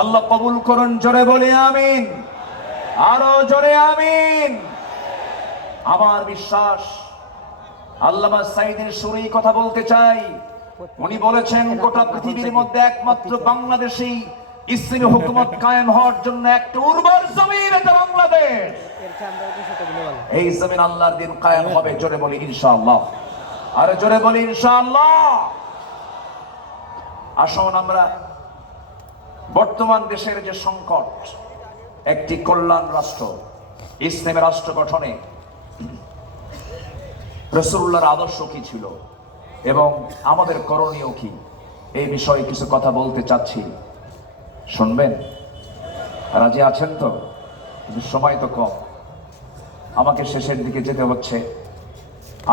আল্লাহ কবুল করুন, জোরে বলি আমিন, আরো জোরে আমিন। আমার বিশ্বাস আল্লামা সাইদের সুরেই কথা বলতে চাই। উনি বলেছেন গোটা পৃথিবীর মধ্যে একমাত্র বাংলাদেশেই ইসলামী হুকুমত কায়েম হওয়ার জন্য একটা উর্বর জমিন, এটা বাংলাদেশ। এই জমিন আল্লাহর দিন কায়েম হবে, জোরে বলি ইনশাআল্লাহ, আরে জোরে বলি ইনশাআল্লাহ। আসুন আমরা বর্তমান দেশের যে সংকট, একটি কল্যাণ রাষ্ট্র, ইসলামী রাষ্ট্র গঠনে রাসূলুল্লাহর আদর্শ কি ছিল এবং আমাদের করণীয় কি, এই বিষয়ে কিছু কথা বলতে চাচ্ছি। শুনবেন? রাজি আছেন তো? কিন্তু সময় তো কম, আমাকে শেষের দিকে যেতে হচ্ছে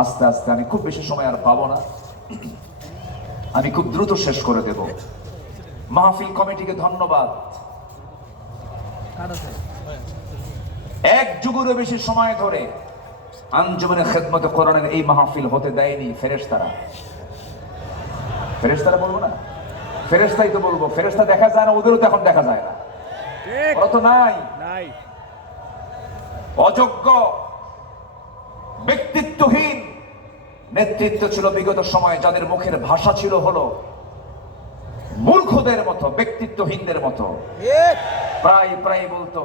আস্তে আস্তে। আমি খুব বেশি সময় আর পাবো না, আমি খুব দ্রুত শেষ করে দেব। মাহফিল কমিটিকে ধন্যবাদ। এক যুগেরও বেশি সময় ধরে আঞ্জুমানে খেদমতে কোরআনের এই মাহফিল হতে দেয়নি ফেরেশতারা। ফেরেশতারা বলবো না, ফেরেশতাই তো বলবো। ফেরেশতা দেখা যায় না, ওদেরও তো এখন দেখা যায় না, ওরা তো নাই। অযোগ্য, ব্যক্তিত্বহীন নেতৃত্ব ছিল বিগত সময়ে, যাদের মুখের ভাষা ছিল হলো মূর্খদের মতো, ব্যক্তিত্বহীনদের মতো। প্রায় প্রায় বলতো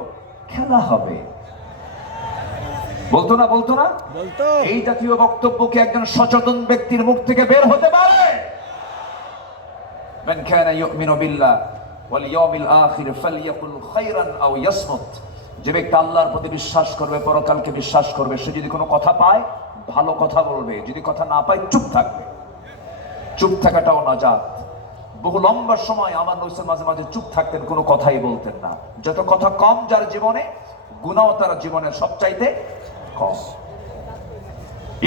খেলা হবে, বলতো না? বলতো না? এই জাতীয় বক্তব্যকে একজন সচেতন ব্যক্তির মুখ থেকে বের হতে পারে? মান কানা ইউমিনু বিল্লাহ ওয়াল ইয়াউমিল আখির ফালইয়াকুল খায়রান আও ইয়াসমুত। যে ব্যক্তি আল্লাহর প্রতি বিশ্বাস করবে, পরকালকে বিশ্বাস করবে, সে যদি কোনো কথা পায় ভালো কথা বলবে, যদি কথা না পায় চুপ থাকবে। চুপ থাকাটাও নাজাত। বহু লম্বা সময় আমার নবী মাঝে মাঝে চুপ থাকতেন, কোনো কথাই বলতেন না। যত কথা কম যার জীবনে, গুনাহ তার জীবনের সবচাইতে কম।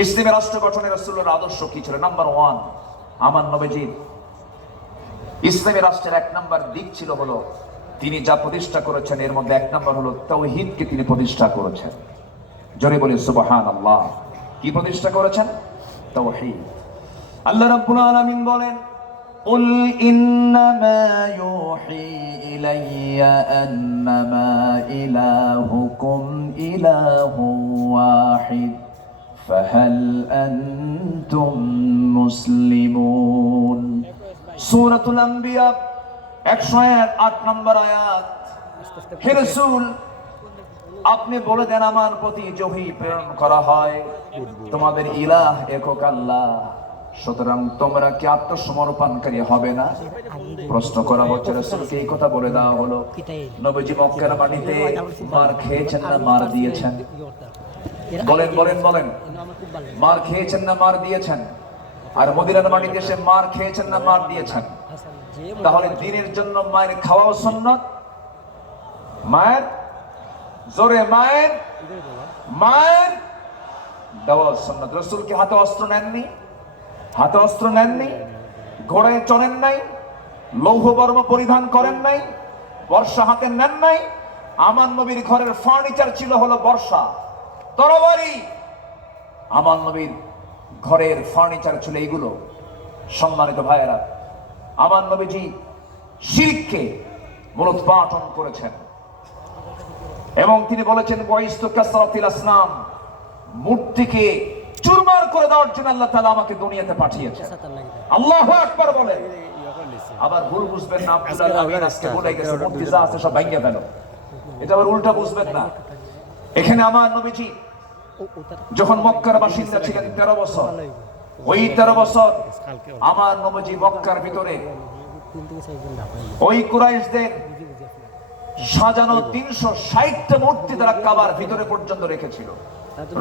ইসলামী রাষ্ট্র গঠনের রাসূলুল্লাহর আদর্শ কি ছিল? নাম্বার 1, আমার নবীজির ইসলামী রাষ্ট্রের 1 নাম্বার দিক ছিল হলো, তিনি যা প্রতিষ্ঠা করেছেন এর মধ্যে 1 নাম্বার হলো তাওহীদকে তিনি প্রতিষ্ঠা করেছেন। জোরে বলি সুবহানাল্লাহ। কি প্রতিষ্ঠা করেছেন? তাওহীদ। আল্লাহ রাব্বুল আলামিন বলেন, قل إنما يوحي إلي أنما إلهكم إله واحد فهل أنتم مسلمون। সূরাতুল আম্বিয়া 108 নম্বর আয়াত। হে রাসূল, আপনি বলে দেন আমার প্রতি ওহী প্রেরণ করা হয়, তোমাদের ইলাহ একক আল্লাহ, সুতরাং তোমরা কি আত্মসমর্পণকারী হবে না? প্রশ্ন করা হচ্ছে রাসূলকে, এই কথা বলে দেওয়া হলো। নবীজি মক্কার মাটিতে মার খেয়েছেন না মার দিয়েছেন? বলেন বলেন বলেন, মার খেয়েছেন না মার দিয়েছেন? আর মদিনার মাটিতে এসে মার খেয়েছেন না মার দিয়েছেন? তাহলে দিনের জন্য মায়ের খাওয়াও সুন্নাত। মায়ের জোরে মায়ের মায়ের দেওয়া সুন্নাত। রাসূল কি হাতে অস্ত্র নেননি? হাতে অস্ত্র নেননি? ঘোড়ায় চড়েন নাই? লৌহ বর্ম পরিধান করেন নাই? বর্ষা হাতে নেন নাই? আমার নবীর ঘরের ফার্নিচার ছিল হলো বর্ষা, তরবারি। আমার নবীর ঘরের ফার্নিচার ছিল এইগুলো। সম্মানিত ভাইয়েরা, আমার নবীজি শিরককে মূলোৎপাটন করেছেন এবং তিনি বলেছেন ওয়াইস্তু কাসরাতিল আসনাম, মূর্তিকে চুরমার করে দেওয়ার জন্য আল্লাহ তাআলা আমাকে দুনিয়াতে পাঠিয়েছেন। আল্লাহু আকবার বলেন। আবার ভুল বুঝবেন না, আব্দুল্লাহ আমিন আজকে বলে গেছে মূর্তি যা আছে সব ভাঙিয়ে ফেলো, এটা আবার উল্টা বুঝবেন না। এখানে আমার নবীজি যখন মক্কার বাসিন্দা ছিলেন 13 বছর, ওই 13 বছর আমার নবীজি মক্কার ভিতরে ওই কুরাইশদের সাজানো 360টা মূর্তি তারা কাবার ভিতরে পর্যন্ত রেখেছিল।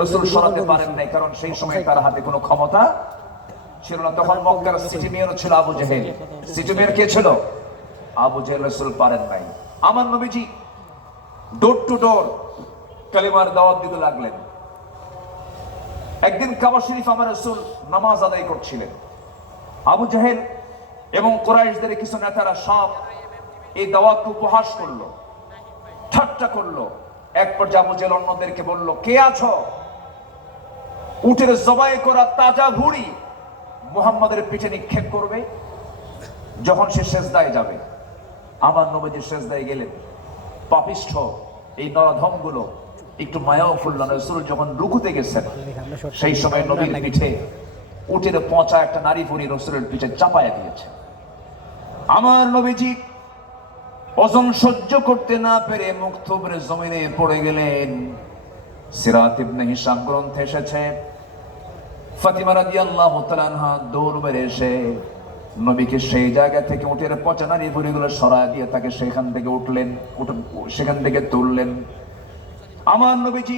রাসূল সরাতে পারেন নাই, কারণ সেই সময় তার হাতে কোনো ক্ষমতা ছিল না। তখন মক্কার সিটি মেয়র ছিল Abu Jahl. City mayor K ছিল? আবু জেহেল। রাসূল পারেন নাই। আমার নবীজি ডোর টু ডোর কালিমার দাওয়াত দিতে লাগলেন। একদিন কাবা শরীফ আমার রাসূল নামাজ আদায় করছিলেন। আবু জেহেল এবং কুরাইশদের কিছু নেতারা সব এই দাওয়াতকে উপহাস করলো, ঠাট্টা করলো। এক পর্যায়ে আবু জেহেল অন্যদেরকে বলল, কে আছো? উটের জবাই করা তাজা ভুঁড়ি মুহাম্মাদের পিঠে নিক্ষেপ করবে যখন সে সেজদায় যাবে। আমার নবীজি সেজদায় গেলেন। পাপিষ্ঠ এই নরধমগুলো একটু মায়াও করল না। রাসূল যখন রুকুতে গেছেন সেই সময় নবীর পিঠে উটের পচা একটা নারী বুড়ি রাসূলের পিঠে চাপায়া দিয়েছে। আমার নবীজি ওজন সহ্য করতে না পেরে মুক্তবের জমিনে পড়ে গেলেন। সিরাত ইবনে হিশাম গ্রন্থে এসেছে, ফাতিমা রাদিয়াল্লাহু তাআলা আনহা দৌড় বেড়ে এসে নবীকে সেই জায়গা থেকে উটের পচা নারী বুড়িগুলো সরায় দিয়ে তাকে সেখান থেকে তুললেন। আমার নবীজি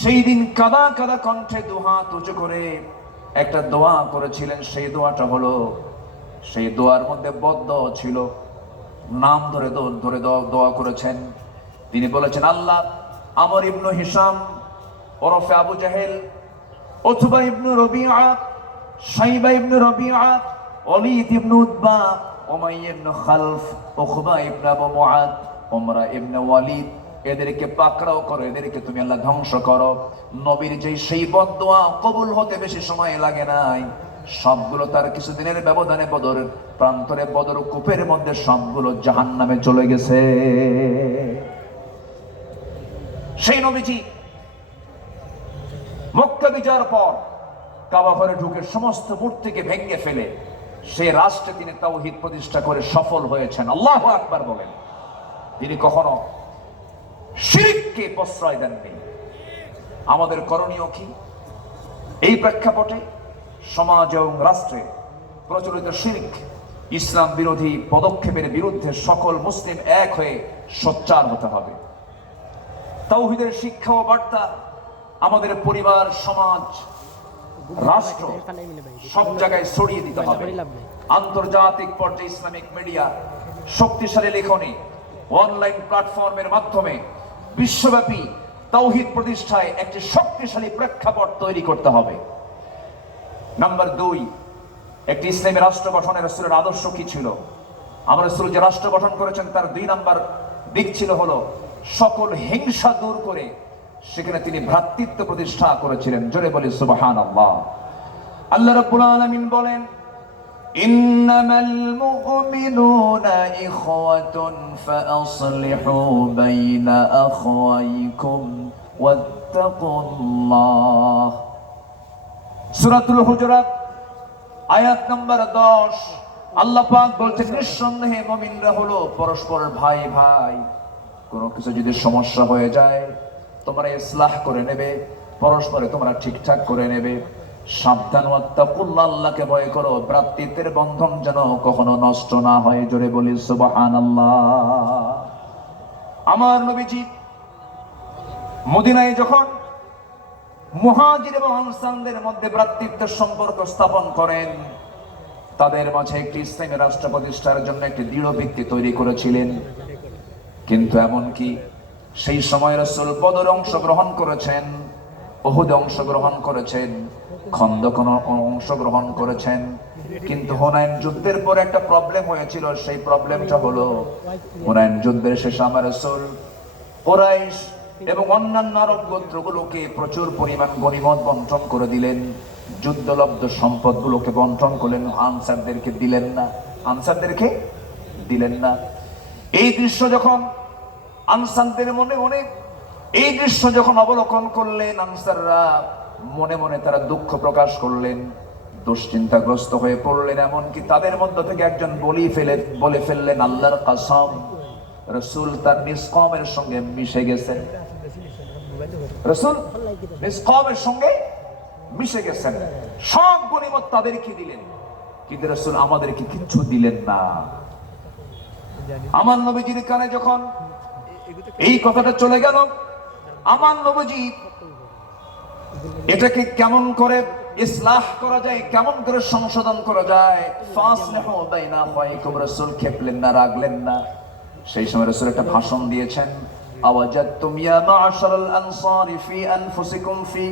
সেই দিন কাদা কাদা কণ্ঠে দুহাত উঁচু করে একটা দোয়া করেছিলেন। সেই দোয়াটা হলো, সেই দোয়ার মধ্যে বদদোয়া ছিল, নাম ধরে দোয়া করেছেন। তিনি বলেছেন, আল্লাহ আমর ইবনে হিশাম ওরফে আবু জাহেল, উতবা ইবনে রবিআ, শাইবা ইবনে রবিআ, ওলীদ ইবনে উতবা, উমাইয়া ইবনে খালফ, উকবা ইবনে আবু মুআদ, উমরা ইবনে ওয়ালিদ, এদেরকে পাকড়াও করো, এদেরকে তুমি আল্লাহ ধ্বংস করো। নবীর যে সেই বদদোয়া কবুল হতে বেশি সময় লাগে নাই, সবগুলো তার কিছুদিনের ব্যবধানে বদর প্রান্তরে, বদর কূপের মধ্যে সবগুলো জাহান্নামে চলে গেছে। সেই নবীজি মক্কা বিজয়ের পর কাবা ঘরে ঢুকে সমস্ত মূর্তিকে ভেঙে ফেলে সেই রাষ্ট্রে তিনি তাওহীদ প্রতিষ্ঠা করে সফল হয়েছেন। আল্লাহু আকবার বলেন। তিনি কখনো শিরককে প্রশ্রয় দেননি। আমাদের করণীয় কি? এই প্রেক্ষাপটে সমাজ এবং রাষ্ট্রে প্রচলিত শিরক, ইসলাম বিরোধী পদক্ষেপের বিরুদ্ধে সকল মুসলিম এক হয়ে সোচ্চার হতে হবে। তাওহীদের শিক্ষা ও বার্তা আমাদের পরিবার, সমাজ, রাষ্ট্র সব জায়গায় ছড়িয়ে দিতে হবে। আন্তর্জাতিক পর্যায়ে ইসলামিক মিডিয়া, শক্তিশালী লেখনী, অনলাইন প্ল্যাটফর্মের মাধ্যমে বিশ্বব্যাপী তাওহীদ প্রতিষ্ঠায় একটি শক্তিশালী প্রেক্ষাপট তৈরি করতে হবে। নাম্বার 2, একটি ইসলামী রাষ্ট্র গঠনের রাসূলের আদর্শ কি ছিল? আমার রাসূল যে রাষ্ট্র গঠন করেছেন তার 2 নাম্বার দিক ছিল হলো সকল হিংসা দূর করে সেখানে তিনি ভ্রাতৃত্ব প্রতিষ্ঠা করেছিলেন। জোরে বলি সুবহানাল্লাহ। আল্লাহ রাব্বুল আলামিন বলেন, ইন্নামাল মুমিনুনা ইখওয়াতুন ফাআসলিহু বাইনা আখওয়াইকুম ওয়াত্তাকুল্লাহ। সূরাতুল হুজুরাত আয়াত নাম্বার 10। আল্লাহ পাক বলছেন, নিঃসন্দেহে মুমিনরা হলো পরস্পরের ভাই ভাই। কোনো কিছু যদি সমস্যা হয়ে যায় তোমরা ইসলাহ করে নেবে, পরস্পরে তোমরা ঠিকঠাক করে নেবে। সাবধান, ওয়াত্তাকুল্লাহ, আল্লাহকে ভয় করো, ভ্রাতৃত্বের বন্ধন যেন কখনো নষ্ট না হয়। জোরে বলি সুবহানাল্লাহ। আমার নবীজি মদিনায় যখন মুহাজির এবং আনসারদের মধ্যে ভ্রাতৃত্বের সম্পর্ক স্থাপন করেন, তাদের মাঝে একটি ইসলামী রাষ্ট্র প্রতিষ্ঠার জন্য একটি দৃঢ় ভিত্তি তৈরি করেছিলেন। কিন্তু এমনকি সেই সময় রাসূল বদরে অংশগ্রহণ করেছেন, উহুদে অংশগ্রহণ করেছেন, খন্দকে অংশগ্রহণ করেছেন, কিন্তু হুনাইন যুদ্ধের পর একটা প্রবলেম হয়েছিল। সেই প্রবলেমটা হলো হুনাইন যুদ্ধের শেষে আমার রাসূল কুরাইশ এবং অন্যান্য আরব গোত্রগুলোকে প্রচুর পরিমাণ গনিমত বন্টন করে দিলেন। যুদ্ধলব্ধ সম্পদগুলোকে বন্টন করলেন, আনসারদেরকে দিলেন না। এই দৃশ্য যখন আনসারদের মনে এই দৃশ্য যখন অবলোকন করলেন, আনসাররা মনে মনে তারা দুঃখ প্রকাশ করলেন, দুশ্চিন্তাগ্রস্ত হয়ে পড়লেন। এমনকি তাদের মধ্য থেকে একজন বলে ফেললেন, আল্লাহর কসম, রাসূল তার নিজ কওমের সঙ্গে মিশে গেছেন। রাসূল নিজ কওমের সঙ্গে মিশে গেছেন। সব গনিমত তাদেরকে দিলেন, কিন্তু রাসূল আমাদেরকে কিচ্ছু দিলেন না। আমার নবীজির কানে যখন এই কথাটা চলে গেল, আমার নবীজি এটাকে কেমন করে ইসলাহ করা যায়, কেমন করে সংশোধন করা যায়, ফাসলিহু বাইনা আখওয়াইকুম, রাসূল খেপলেন না, রাগলেন না। সেই সময় রাসূল একটা ভাষণ দিয়েছেন, আওয়াজাতুম ইয়া মা'শারাল আনসারি ফি আনফুসিকুম ফি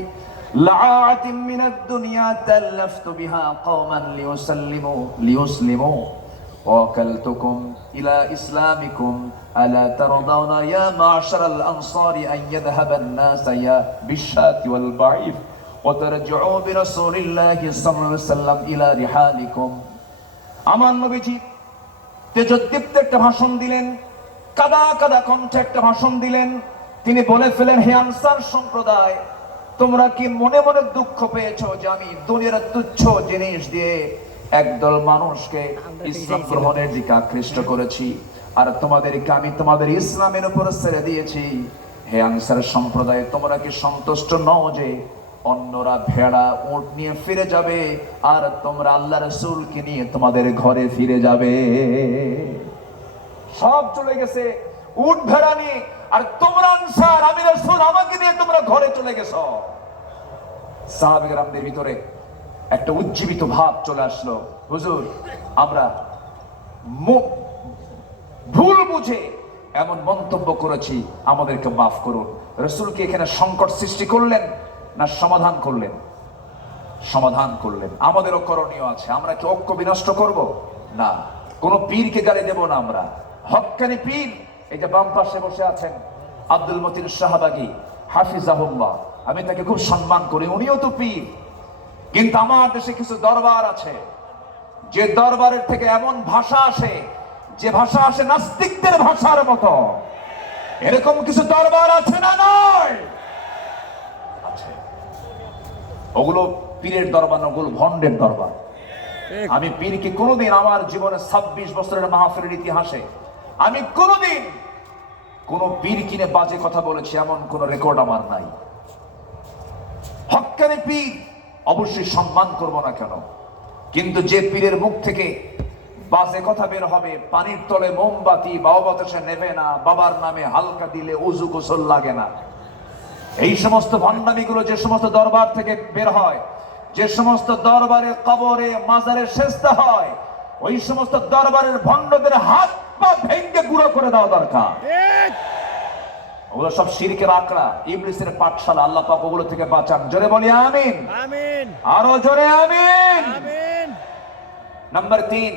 লাআতিম মিনাদ দুনিয়া তাল্লাফতু বিহা কওমান লিয়ুসলিমু ওয়াকালতুকুম ইলা ইসলামিকুম আলা তারদাউনা ইয়া মা'শারাল আনসারি আন ইয়াযহাবান নাস ইয়া বিশাতি ওয়াল বাঈফ ওয়া তারজিউ বিরাসূলিল্লাহি সাল্লাল্লাহু আলাইহি ওয়াসাল্লাম ইলা রিহালিকুম। আমার নবীজি তেজোদ্দীপ্ত একটা ভাষণ দিলেন, কাদা কাদা কণ্ঠে একটা ভাষণ দিলেন। তিনি বলে ফেলেন, হে আনসার সম্প্রদায়, তোমরা কি মনে মনে দুঃখ পেয়েছো যে আমি দুনিয়ার তুচ্ছ জিনিস দিয়ে একদল মানুষকে ইসলাম গ্রহণের দিকে আকৃষ্ট করেছি, আর তোমাদেরকে আমি তোমাদের ইসলামের উপর ছেড়ে দিয়েছি? হে আনসার সম্প্রদায়, তোমরা কি সন্তুষ্ট নও যে অন্যরা ভেড়া উট নিয়ে ফিরে যাবে আর তোমরা আল্লাহ রাসূলকে নিয়ে তোমাদের ঘরে ফিরে যাবে? সব চলে গেছে উট ভেড়া নিয়ে, আর তোমরা আনসার, আমি রাসূল, আমাকে নিয়ে তোমরা ঘরে চলে গেছো। সাহাবায়ে কেরামদের ভিতরে একটা উজ্জীবিত ভাব চলে আসলো, হুজুর আমরা ভুল বুঝে এমন মন্তব্য করেছি, আমাদেরকে মাফ করুন। রাসূলকে এখানে সংকট সৃষ্টি করলেন না সমাধান করলেন? সমাধান করলেন। আমাদেরও করণীয় আছে। আমরা কি ঐক্য বিনষ্ট করব? না। কোন পীরকে গালি দেব না আমরা। হক্কানি পীর, এই যে বাম পাশে বসে আছেন আব্দুল মতিন শাহবাগী হাফিজাহুল্লাহ, আমি তাকে খুব সম্মান করি, উনিও তো পীর। কিন্তু আমার দেশে কিছু দরবার আছে, যে দরবারের থেকে এমন ভাষা আসে, যে ভাষা আসে নাস্তিকদের ভাষার মতো। এরকম কিছু দরবার আছে না নয়? আছে। ওগুলো পীরের দরবার না, ওগুলো ভণ্ডের দরবার। আমি পীরকে কোনোদিন আমার জীবনে 26 বছরের মাহফিলের ইতিহাসে আমি কোনোদিন কোন পীর কিনে বাজে কথা বলেছি এমন কোন রেকর্ড আমার নাই। হক্কানি পীর অবশ্যই সম্মান করব না কেন, কিন্তু যে পীরের মুখ থেকে বাজে কথা বের হবে, পানির তলে মোমবাতি বাবা বাতাসে নেবে না, বাবার নামে হালকা দিলে ওযু গোসল লাগে না, এই সমস্ত ভণ্ডামিগুলো যে সমস্ত দরবার থেকে বের হয়, যে সমস্ত দরবারে কবরে মাজারে সেজদা হয়, ওই সমস্ত দরবারের ভণ্ডদের হাত পা ভেঙে গুঁড়ো করে দেওয়া দরকার। ওগুলো সব শিরকের আকড়া, ইবলিসের পাঠশালা। আল্লাহ পাক ওগুলো থেকে বাঁচান। জোরে বলি আমিন। আমিন। আরো জোরে আমিন। আমিন। নাম্বার 3,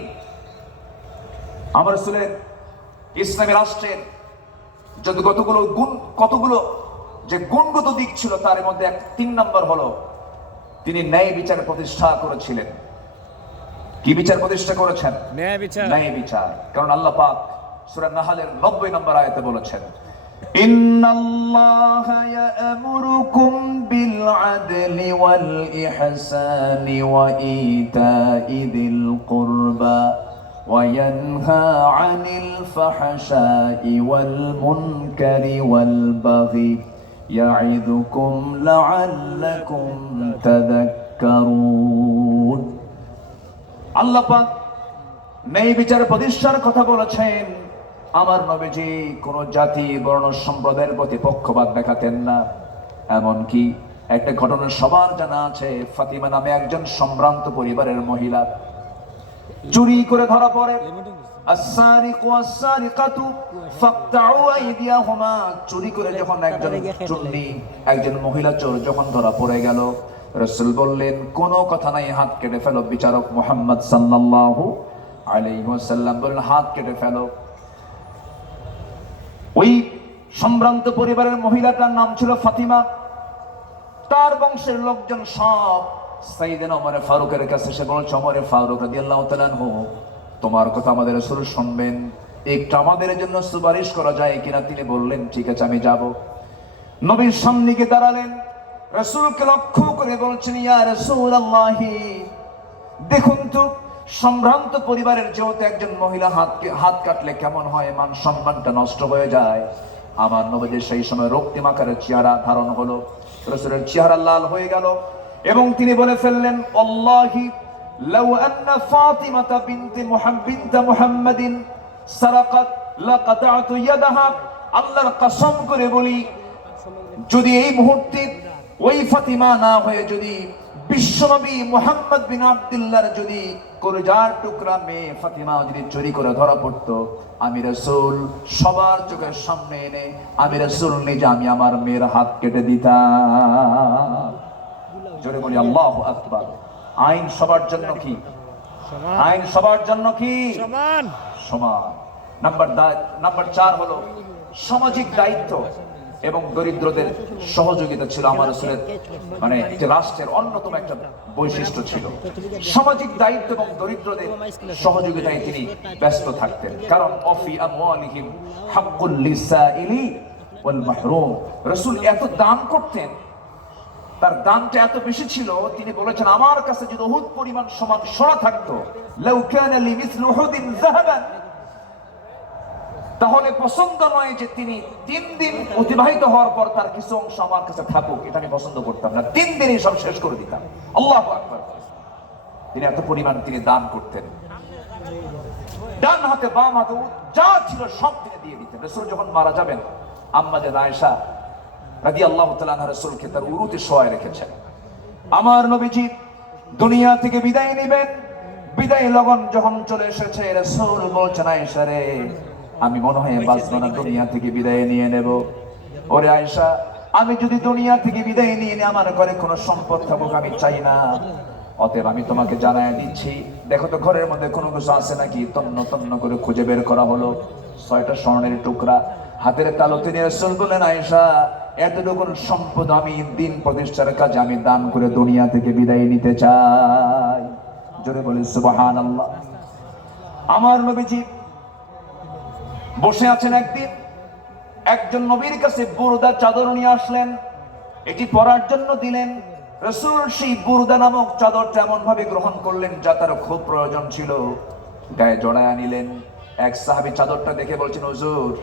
আমার রাসূলের ইসলামী রাষ্ট্রের কতগুলো যে গুণগত দিক ছিল, তার মধ্যে 3 নম্বর হলো তিনি ন্যায় বিচার প্রতিষ্ঠা করেছিলেন। কি বিচার প্রতিষ্ঠা করেছেন? ন্যায় বিচার। কারণ আল্লাহ পাক সূরা নাহলের 90 নম্বর আয়াতে বলেছেন, ইন্নাল্লাহা ইয়া'মুরুকুম বিল আদলি ওয়াল ইহসানি ওয়া ইতা'i যিল কুরবা ওয়া ইয়ানহা আনিল ফাহশাই ওয়াল মুনকারি ওয়াল বাগি ইয়া'iদুকুম লা'আল্লাকুম তাযাক্কারুন। আল্লাহ পাক ন্যায় বিচার প্রতিষ্ঠার কথা বলেছেন। আমার নবীজি কোন জাতি বর্ণ সম্প্রদায়ের প্রতি পক্ষপাত দেখাতেন না। এমনকি একটা ঘটনা সবার জানা আছে, ফাতিমা নামে একজন সম্ভ্রান্ত পরিবারের মহিলা চুরি করে ধরা পড়ে। আস-সারিকু ওয়াস-সারিকাতু ফাকতাউ আইদিয়াহুমা। চুরি করে যখন একজন মহিলা চোর যখন ধরা পড়ে গেল, রাসূল বললেন, কোনো কথা নাই, হাত কেটে ফেলো। বিচারক মুহাম্মদ সাল্লাল্লাহু আলাইহি ওয়াসাল্লাম বললেন, হাত কেটে ফেলো। ওই সম্ভ্রান্ত পরিবারের মহিলাটার নাম ছিল ফাতিমা। তার বংশের লোকজন সব সাইয়েদনা ওমর ফারুকের কাছে এসে বলছে, ওমর ফারুক রাদিয়াল্লাহু তাআলা আনহু, তোমার কথা আমাদের রাসূল শুনবেন, একটু আমাদের জন্য সুপারিশ করা যায় কিনা? তিনি বললেন, ঠিক আছে, আমি যাব। নবীর সামনে গিয়ে দাঁড়ালেন, রাসূলকে লক্ষ্য করে বলছেন, ইয়া রাসূলুল্লাহি, দেখুন তো সম্ভ্রান্ত পরিবারের যেহেতু একজন মহিলা হাত কাটলে কেমন হয়, মান সম্মানটা নষ্ট হয়ে যায়। আমার নবীর সেই সময় রক্তিম আকারের চেহারা ধারণ হলো, রাসূলের চেহারা লাল হয়ে গেল এবং তিনি বলে ফেললেন, আল্লাহি লাউ আন্না ফাতিমাতা বিনতে মুহাম্মাদিন সারাকাত লাকাতাতু ইয়াদাহা। আল্লাহর কসম করে বলি, যদি এই মুহূর্তে ওই ফাতিমা না হয়ে যদি বিশ্বনবী মুহাম্মদ বিন আব্দুল্লাহর যদি কলিজার টুকরা মেয়ে ফাতিমা যদি চুরি করে ধরা পড়তো, আমি রাসূল সবার চোখের সামনে এনে আমি রাসূল নিজে আমি আমার মেয়ের হাত কেটে দিতাম। জোরে বলি আল্লাহু আকবার। আইন সবার জন্য কি? আইন সবার জন্য কি? সমান। নাম্বার 4 হলো সামাজিক দায়িত্ব। এবং দরিদ্রদের সহযোগিতা ছিল আমার রাসূলের মানে একটি রাষ্ট্রের অন্যতম একটা বৈশিষ্ট্য ছিল। সামাজিক দায়িত্ব এবং দরিদ্রদের সহযোগিতায় তিনি ব্যস্ত থাকতেন, কারণ অফি আমওয়ালিহিম হাক্কুল লিসাইলি ওয়াল মাহরুম। রাসূল এত দান করতেন, তার দানটা এত বেশি ছিল, তিনি বলেছেন আমার কাছে যদি উহুদ পরিমাণ সমান সোনা থাকতো, লাউ কানা লি মিসলু উহুদিন যাহাবান, তাহলে পছন্দ নয় যে তিনি 3 দিন অতিবাহিত হওয়ার পর তার কিছু অংশ আমার কাছে থাকুক, এটা আমি পছন্দ করতাম না, 3 দিনই সব শেষ করে দিতাম। আল্লাহু আকবার। তিনি এত পরিমাণ তিনি দান করতেন, ডান হাতে বাম হাতে যা ছিল সব তিনি দিয়ে দিতেন। রাসূল যখন মারা যাবেন, আম্মা জান আয়েশা রাদিয়াল্লাহু তাআলা আনহা রাসূলকে তার উরুতে শোয়ায় রেখেছেন। আমার নবীজি দুনিয়া থেকে বিদায় নেবেন, বিদায় লগন যখন চলে এসেছে, রাসূল বলছেন আয়েশা রে, আমি মনে হয় বাঁচব না, দুনিয়া থেকে বিদায় নিয়ে নেব। ওরে আয়েশা, আমি যদি দুনিয়া থেকে বিদায় নিয়ে নিই, আমার ঘরে কোনো সম্পদ থাকুক আমি চাই না। অতএব আমি তোমাকে জানায় দিচ্ছি, দেখো তো ঘরের মধ্যে কোনো কিছু আছে নাকি। তন্ন তন্ন করে খুঁজে বের করা হলো 6টা স্বর্ণের টুকরা, হাতের তালুতে নিয়ে রাসূল বললেন আয়েশা, এতটুকু সম্পদ আমি দিন প্রতিষ্ঠার কাজে আমি দান করে দুনিয়া থেকে বিদায় নিতে চাই। জোরে বলি সুবহানাল্লাহ। আমার নবীজি বসে আছেন, একদিন একজন নবীর কাছে বুরদা চাদর নিয়ে আসলেন, এটি পরার জন্য দিলেন। রাসূল সেই বুরদা নামক চাদরটা এমন ভাবে গ্রহণ করলেন যা তার খুব প্রয়োজন ছিল, গায়ে জড়ায় নিলেন। এক সাহাবী চাদরটা দেখে বলছেন, হুজুর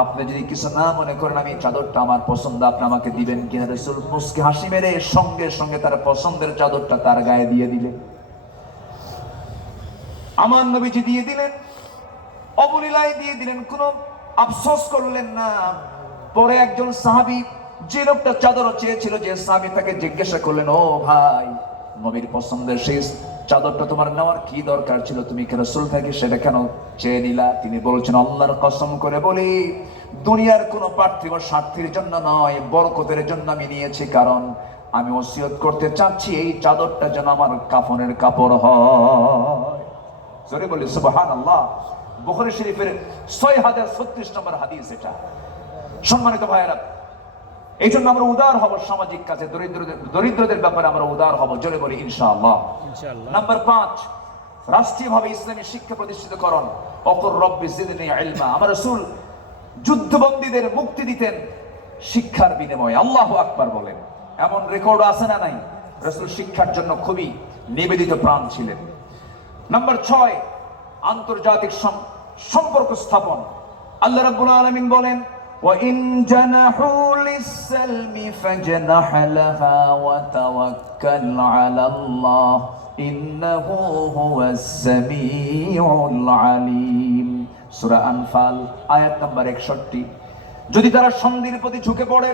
আপনি যদি কিছু না মনে করেন, আমি চাদরটা আমার পছন্দ, আপনি আমাকে দিবেন কিনা। রাসূল মুস্কি হাসি মেরে সঙ্গে সঙ্গে তার পছন্দের চাদরটা তার গায়ে দিয়ে দিলেন। আমার নবীজি দিয়ে দিলেন, অবলীলায় দিয়ে দিলেন, কোনো আফসোস করলেন না। পরে একজন সাহাবী, যে লোকটা চাদর চেয়েছিল, যে সাহাবী তাকে জিজ্ঞাসা করলেন, ও ভাই, নবীর পছন্দের সেই চাদরটা তোমার নেওয়ার কি দরকার ছিল, তুমি কি রাসূল থেকে সেটা কেন চেয়ে নিলা? তিনি বলছেন, আল্লাহর কসম করে বলি, দুনিয়ার কোনো পার্থিব স্বার্থের জন্য নয়, বরকতের জন্য আমি নিয়েছি। কারণ আমি ওসিয়ত করতে চাচ্ছি এই চাদরটা যেন আমার কাফনের কাপড় হয়। জোরে বলি সুবহানাল্লাহ। বুখারী শরীফের 6036 নম্বর হাদিস এটা। সম্মানিত ভাইয়েরা, এই জন্য আমরা উদার হব সামাজিক কাজে, দরিদ্রদের ব্যাপারে আমরা উদার হব। জোরে বলি ইনশাআল্লাহ। নাম্বার 5, রাষ্ট্রীয়ভাবে ইসলামী শিক্ষা প্রতিষ্ঠিতকরণ। অকুর রব্বি জিদনি ইলমা। আমার রাসূল যুদ্ধবন্দীদের মুক্তি দিতেন শিক্ষার বিনিময়ে। আল্লাহু আকবার বলেন। এমন রেকর্ড আছে না নাই? রাসূল শিক্ষার জন্য খুবই নিবেদিত প্রাণ ছিলেন। নাম্বার 6, আন্তর্জাতিক সম্পর্ক স্থাপন। আল্লাহ রাব্বুল আলামিন বলেন, وَإِن جَنَحُوا لِلسَّلْمِ فَاجْنَحْ لَهَا وَتَوَكَّلْ عَلَى اللَّهِ إِنَّهُ هُوَ السَّمِيعُ الْعَلِيمُ। সূরা আনফাল আয়াত নাম্বার 61। যদি তারা সন্ধির প্রতি ঝুঁকে পড়ে,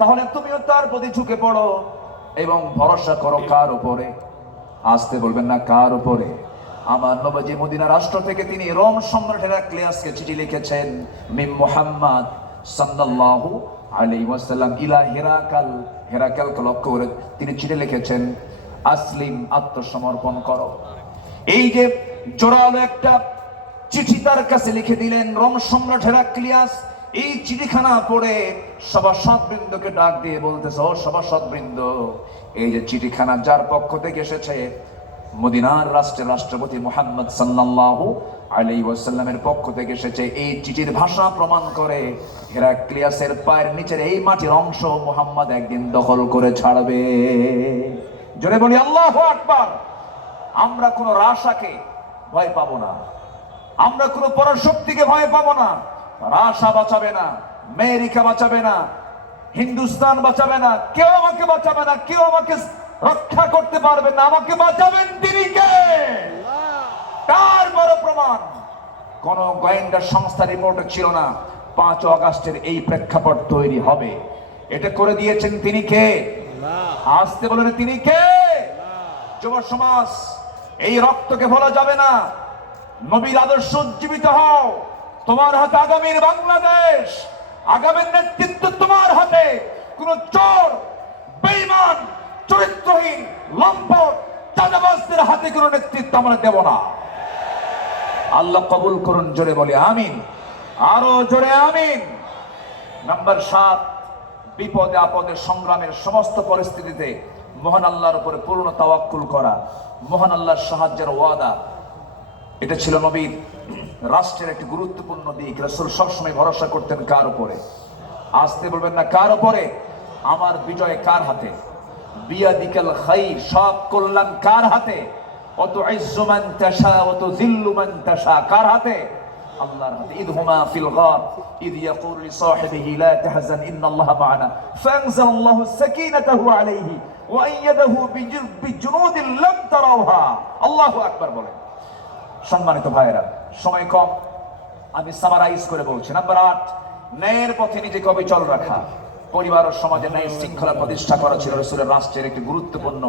তাহলে তুমিও তার প্রতি ঝুঁকে পড়ো এবং ভরসা করো কার উপরে? আসতে বলবেন না, কার উপরে? আমার নবী মদিনা রাষ্ট্র থেকে তিনি রোম সম্রাট হেরাক্লিয়াসকে চিঠি লিখেছেন, মিম মুহাম্মদ সাল্লাল্লাহু আলাইহি ওয়াসাল্লাম ইলা হেরাকাল। হেরাকালকে লক্ষ্য করে তিনি চিঠি লিখেছেন, আসলিম, আত্মসমর্পণ করো। এই যে জোরালো একটা চিঠি তার কাছে লিখে দিলেন রোম সম্রাট হেরাক্লিয়াস। এই চিঠিখানা পড়ে সভাসদবৃন্দকে ডাক দিয়ে বলতেছে, ও সভাসদবৃন্দ, এই যে চিঠিখানা যার পক্ষ থেকে এসেছে, মদিনার রাষ্ট্রের রাষ্ট্রপতি মুহাম্মদ সাল্লাল্লাহু আলাইহি ওয়াসাল্লামের পক্ষ থেকে এসেছে। এই চিঠির ভাষা প্রমাণ করে হেরাক্লিয়াসের পায়ের নিচের এই মাটির অংশ মুহাম্মদ একদিন দখল করে ছাড়বে। জোরে বলি আল্লাহু আকবার। আমরা কোন রাশাকে ভয় পাবো না, আমরা কোন পরাশক্তিকে ভয় পাবো না। রাশা বাঁচাবে না, আমেরিকা বাঁচাবে না, হিন্দুস্তান বাঁচাবে না, কেউ আমাকে বাঁচাবে না, কেউ আমাকে রক্ষা করতে পারবে না। আমাকে বাঁচাবেন তিনি কে? তার বড় প্রমাণ কোন গোয়েন্দা সংস্থা রিপোর্টে ছিল না 5 আগস্টের এই প্রেক্ষাপট তৈরি হবে। এটা করে দিয়েছেন তিনি কে? আসতে বলেন, তিনি কে? যুব সমাজ, এই রক্তকে ভোলা যাবে না। নবীর আদর্শ উজ্জীবিত হও। তোমার হাতে আগামীর বাংলাদেশ, আগামীর নেতৃত্ব তোমার হাতে। কোন চোর, বেঈমান, চরিত্রহীন, লম্পট, চাঁদাবাজদের হাতে কোনো নেতৃত্ব আমরা দেব না। আল্লাহ কবুল করুন। জোরে বলি আমিন, আরো জোরে আমিন। নাম্বার 7, বিপদে আপদে সংগ্রামের সমস্ত পরিস্থিতিতে মহান আল্লাহর উপরে পূর্ণ তাওয়াক্কুল করা, মহান আল্লাহর সাহায্যের ওয়াদা। এটা ছিল নবীর রাষ্ট্রের একটি গুরুত্বপূর্ণ দিক। রাসূল সবসময় ভরসা করতেন কার উপরে? আসতে বলবেন না, কার উপরে? আমার বিজয় কার হাতে? বিয়াদিকাল খাইর, সব কল্যাণ কার হাতে? ওয়াতুইজ্জু মান তাশা ওয়া তুযিল্লু মান তাশা, কার হাতে? আল্লাহর হাতে। ইদহুমা ফিল গার ইদ ইয়াকুলু লিসাহিবিহি লা তাহজান ইন্নাল্লাহা মা'ানা ফাআনজালাল্লাহু সাকিনাতাহু আলাইহি ওয়া আইয়াদাহু বিজুনুদিন লাম তারাওহা। আল্লাহু আকবার বলেন। সম্মানিত ভাইরা, সময় কম, আমি সামারাইজ করে বলছি। নাম্বার 8, ন্যায়ের পথে নিজেকে অবিচল রাখা। পরিবার ও সমাজে ন্যায় শৃঙ্খলা প্রতিষ্ঠা করা ছিল রাসূলের রাষ্ট্রের একটি গুরুত্বপূর্ণ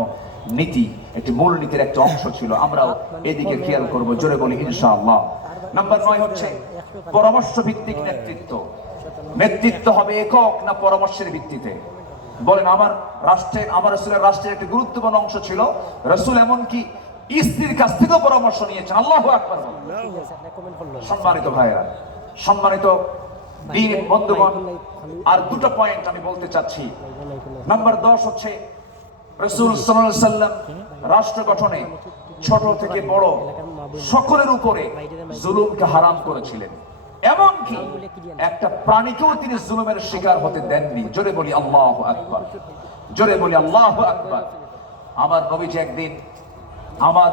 নীতি, একটি মূল নীতির একটা অংশ ছিল। আমরাও এদিকে খেয়াল করব, জোরে বলি ইনশাআল্লাহ। নাম্বার 9 হচ্ছে পরামর্শ ভিত্তিক নেতৃত্ব। নেতৃত্ব হবে একক না পরামর্শের ভিত্তিতে? বলেন, আমার রাসূলের রাষ্ট্রের একটি গুরুত্বপূর্ণ অংশ ছিল রাসূল এমনকি স্ত্রীর কাছ থেকেও পরামর্শ নিয়েছেন। আল্লাহু আকবার। সম্মানিত ভাইরা, সম্মানিত দ্বীন বন্ধুগণ, আর দুটো পয়েন্ট আমি বলতে চাচ্ছি। নাম্বার 10 হচ্ছে রাসূল সাল্লাল্লাহু আলাইহি ওয়াসাল্লাম রাষ্ট্র গঠনে ছোট থেকে বড় সকলের উপরে জুলুমকে হারাম করেছিলেন। এমনকি একটা প্রাণীকেও তিনি জুলুমের শিকার হতে দেননি। জোরে বলি আল্লাহু আকবার, জোরে বলি আল্লাহু আকবার। আমার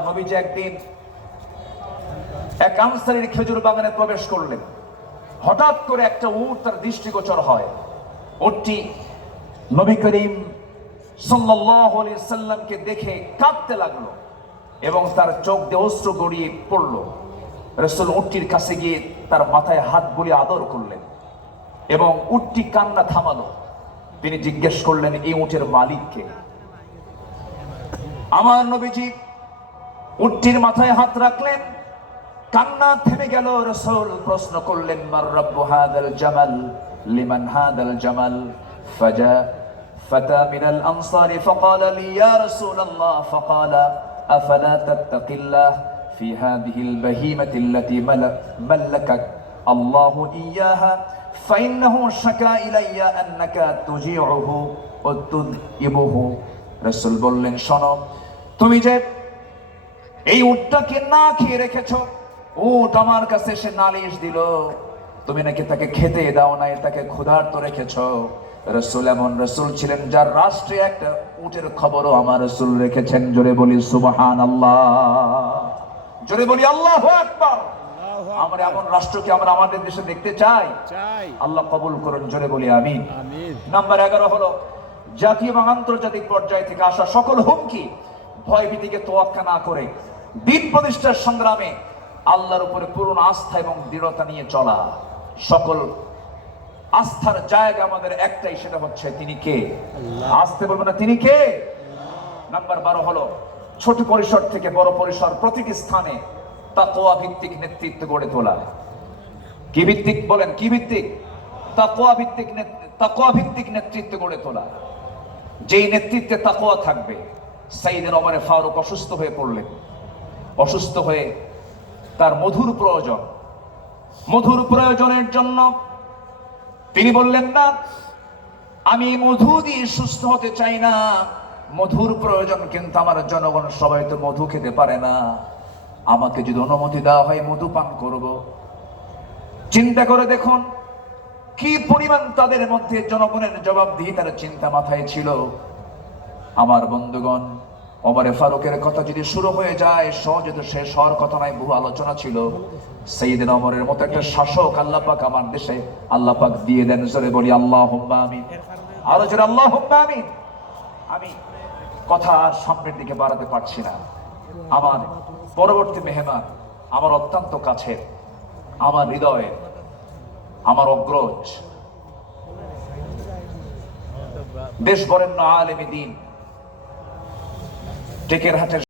নবীজি একদিন এক আনসারীর খেজুর বাগানে প্রবেশ করলেন। হঠাৎ করে একটা উট তার দৃষ্টিগোচর হয়। উটটি নবী করিম সাল্লাল্লাহু আলাইহি সাল্লামকে দেখে কাঁদতে লাগলো এবং তার চোখ দিয়ে অশ্রু গড়িয়ে পড়ল। রাসূল উটটির কাছে গিয়ে তার মাথায় হাত বুলিয়ে আদর করলেন এবং উটটি কান্না থামালো। তিনি জিজ্ঞেস করলেন, এই উটের মালিককে? আমার নবীজি উটটির মাথায় হাত রাখলেন, কান্না থেমে গেল। রাসূল প্রশ্ন করলেন, মার রাব্বু হাদাল জামাল লিমান হাদাল জামাল? ফাজা ফাতা মিনাল আনসারি ফাকালা লি ইয়া রাসূলুল্লাহ ফাকালা আফালা তাত্তাকিল্লাহ ফি হাদিহিল বাহিমাতি আল্লাতী মাল্লাকাক আল্লাহু ইয়্যাহা ফাইন্নাহু শাকা ইলাইয়া আন্নাকা তুজিউহু ওয়া তুযিবুহু। রাসূল বললেন, শোনো, তুমি যে এই উটটাকে না খেয়ে রেখেছো, উট আমার কাছে এসে নালিশ দিল, তুমি নাকি তাকে খেতে দাও নাই, তাকে ক্ষুধার্ত রেখেছো। রাসূল এমন রাসূল ছিলেন যার রাষ্ট্রে একটা উটের খবরও আমার রাসূল রেখেছেন। জোরে বলি সুবহানাল্লাহ, জোরে বলি আল্লাহু আকবার। আমরা এমন রাষ্ট্রকে আমরা আমাদের দেশে দেখতে চাই। আল্লাহ কবুল করুন, জোরে বলি আমিন। নাম্বার 11 হলো জাতীয় এবং আন্তর্জাতিক পর্যায় থেকে আসা সকল হুমকি ভয় ভীতিকে তোয়াক্কা না করে দ্বীন প্রতিষ্ঠার সংগ্রামে আল্লাহর উপরে পূর্ণ আস্থা এবং দৃঢ়তা নিয়ে চলা। সকল আস্থার জায়গা আমাদের একটাই, সেটা হচ্ছে তিনি কে? আসতে বলবো না, তিনি কে? নাম্বার 12 হলো ছোট পরিসর থেকে বড় পরিসর প্রতিটি স্থানে তাকওয়া ভিত্তিক নেতৃত্ব গড়ে তোলা। কি ভিত্তিক? বলেন, কি ভিত্তিক? তাকওয়া ভিত্তিক নেতৃত্ব গড়ে তোলা। যেই নেতৃত্বে তাকওয়া থাকবে। সাইয়েদনা ওমর ফারুক অসুস্থ হয়ে পড়লেন। অসুস্থ হয়ে তার মধুর প্রয়োজনের জন্য তিনি বললেন, না, আমি মধু দিয়ে সুস্থ হতে চাই না। মধুর প্রয়োজন, কিন্তু আমার জনগণ সবাই তো মধু খেতে পারে না। আমাকে যদি অনুমতি দেওয়া হয় মধু পান করব। চিন্তা করে দেখুন কি পরিমাণ তাদের মধ্যে জনগণের জবাবদিহিতার চিন্তা মাথায় ছিল। আমার বন্ধুগণ, ওমরে ফারুকের কথা যদি শুরু হয়ে যায় সহজে তো শেষ হওয়ার কথা নয়, বহু আলোচনা ছিল। সাইয়েদনা ওমরের মতো একটা শাসক আল্লাহ পাক আমার দেশে আল্লাহ পাক দিয়ে দেন। জোরে বলি আল্লাহুম্মা আমিন, আরো জোরে আল্লাহুম্মা আমিন। আমি কথা আর সামনের দিকে বাড়াতে পারছি না। আমার পরবর্তী মেহমান আমার অত্যন্ত কাছের, আমার হৃদয়ে, আমার অগ্রজ, দেশ বরেণ্য আলেম দ্বীন টেকেরহাটের